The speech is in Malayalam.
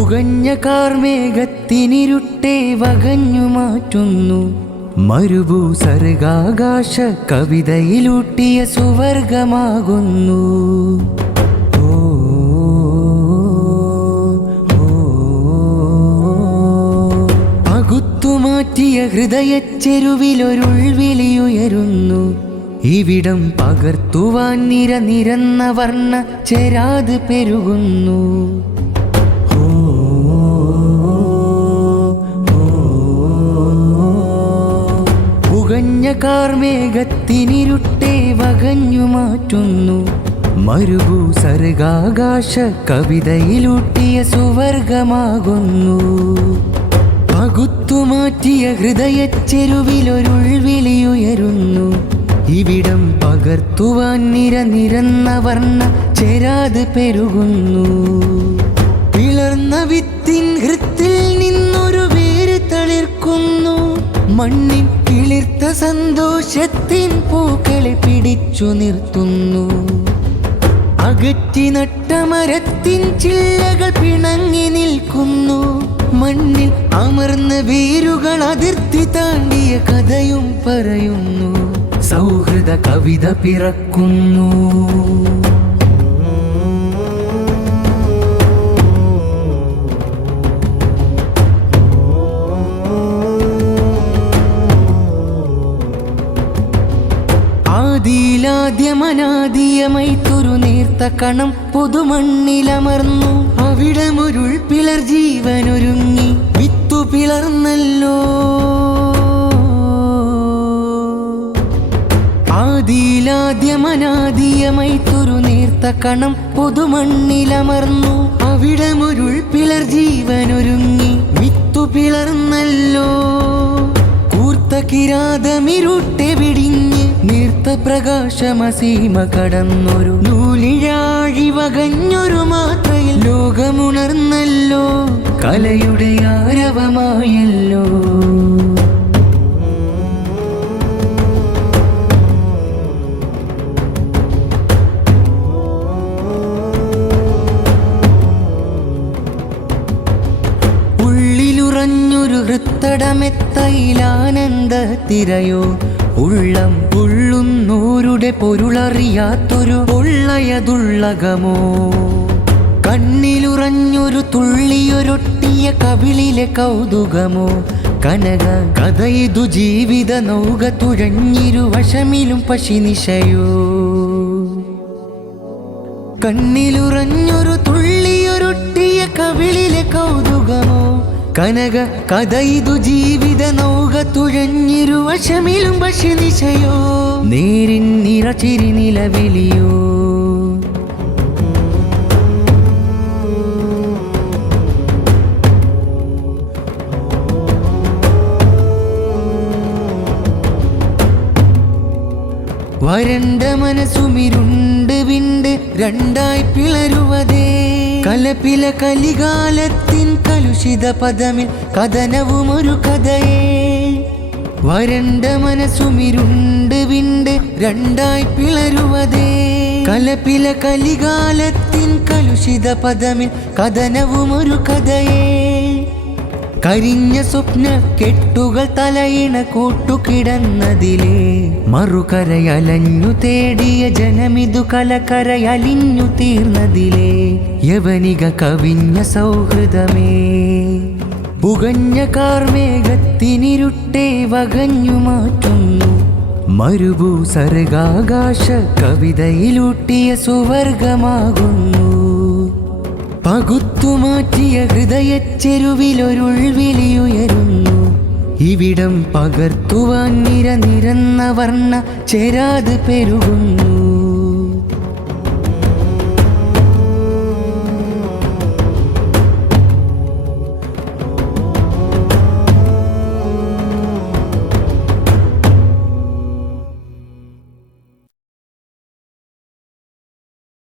പുകഞ്ഞ കാർമേഘത്തിനിരുട്ടെ വകഞ്ഞു മാറ്റുന്നു. മരുഭൂസർഗാകാശ കവിതയിലൂട്ടിയ സുവർഗമാകുന്നു. പകുത്തുമാറ്റിയ ഹൃദയച്ചെരുവിലൊരുൾവിളിയുയരുന്നു. ഇവിടം പകർത്തുവാൻ നിരന്ന വർണ്ണ ചേരാത് പെരുകുന്നു. പുകഞ്ഞ കാർമേഘത്തിനിരുട്ടെ വകഞ്ഞു മാറ്റുന്നു. മരുഭൂസർഗാകാശ കവിതയിലൂട്ടിയ സുവർഗമാകുന്നു. പകുത്തുമാറ്റിയ ഹൃദയച്ചെരുവിലൊരുൾവിളിയുയരുന്നു. ഇവിടം പകർത്തുവാൻ നിരന്ന വർണ്ണ ചേരാത് പെരുകുന്നു. പിളർന്ന വിത്തിൻ ഹൃത്തിൽ നിന്നൊരു വേര് തളിർക്കുന്നു. മണ്ണിൻ കിളിർത്ത സന്തോഷത്തിൻ പൂക്കളെ പിടിച്ചു നിർത്തുന്നു. അകറ്റി നട്ട മരത്തിൻ ചില്ലകൾ പിണങ്ങി നിൽക്കുന്നു. മണ്ണിൽ അമർന്ന വേരുകൾ അതിർത്തി താണ്ടിയ കഥയും പറയുന്നു. സൗഹൃദ കവിത പിറക്കുന്നു. ആദിയിലാദ്യമനാദിയമായി തുരുനീർത്ത കണം പൊതുമണ്ണിലമർന്നു. അവിടമൊരുൾ പിളർ ജീവനൊരുങ്ങി വിത്തു പിളർന്നല്ലോ. ആദിയിലാദ്യമനാദിയമായി തുരുനീർത്ത കണം പൊതുമണ്ണിലമർന്നു. അവിടമൊരുൾ പിളർ ജീവനൊരുങ്ങി വിത്തു പിളർന്നല്ലോ. കൂർത്ത കിരാതമിരുട്ടെ വിടിഞ്ഞ് നീർത്ത പ്രകാശമസീമ കടന്നൊരു നൂലിഴാഴി വകഞ്ഞൊരു മാത്രയിൽ ലോകമുണർന്നല്ലോ. കലയുടെ ആരവമായല്ലോ. ഉള്ളിലുറഞ്ഞൊരു ഹൃത്തടമെത്തയിലാനന്ദ തിരയോ. ഉള്ളം ഉള്ളുന്നോരുടെ പൊരുളറിയാത്തൊരു പൊള്ളയതുള്ളകമോ. കണ്ണിലുറഞ്ഞൊരു തുള്ളിയൊരൊട്ടിയ കവിളിലെ കൗതുകമോ. കനക കഥയിതു ജീവിത നൗക തുഴഞ്ഞിരുവശമിലും പശിനിശയോ. കണ്ണിലുറഞ്ഞൊരു തുള്ളിയൊരൊട്ടിയ കവിളിലെ കൗതുകമോ. കനക കഥയിതു ജീവിത നൗക തുഴഞ്ഞിരുവശമിലും പശിനിശയോ. നേരിൻ നിറച്ചിരി നിലവിളിയോ. വരണ്ട മനസ്സുമിരുണ്ട് വിണ്ട് രണ്ടായി പിളരുവതേ. കലപില കലികാലത്തിൻ കലുഷിത പദമിൽ കഥനവും ഒരു കഥയേ. വരണ്ട മനസ്സുമിരുണ്ട് വിണ്ട് രണ്ടായി പിളരുവതേ. കലപില കലികാലത്തിൻ കലുഷിത പദമിൽ കഥനവും ഒരു കഥയേ. കരിഞ്ഞ സ്വപ്ന കെട്ടുകൾ തലയിണ കൂട്ടുകിടന്നതിലേ. മറുകരയലഞ്ഞു തേടിയ ജനമിതു കലകരയലിഞ്ഞു തീർന്നതിലേ. യവനിക കവിഞ്ഞ സൗഹൃദമേ. പുകഞ്ഞ കാർമേഘത്തിനിരുട്ടെ വകഞ്ഞു മാറ്റുന്നു. മരുഭൂസർഗാകാശ കവിതയിലൂട്ടിയ സുവർഗമാകുന്നു. പകുത്തുമാറ്റിയ ഹൃദയച്ചെരുവിലൊരുൾവിളിയുയരുന്നു. ഇവിടം പകർത്തുവാൻ നിരന്ന വർണ്ണ ചേരാത് പെരുകുന്നു.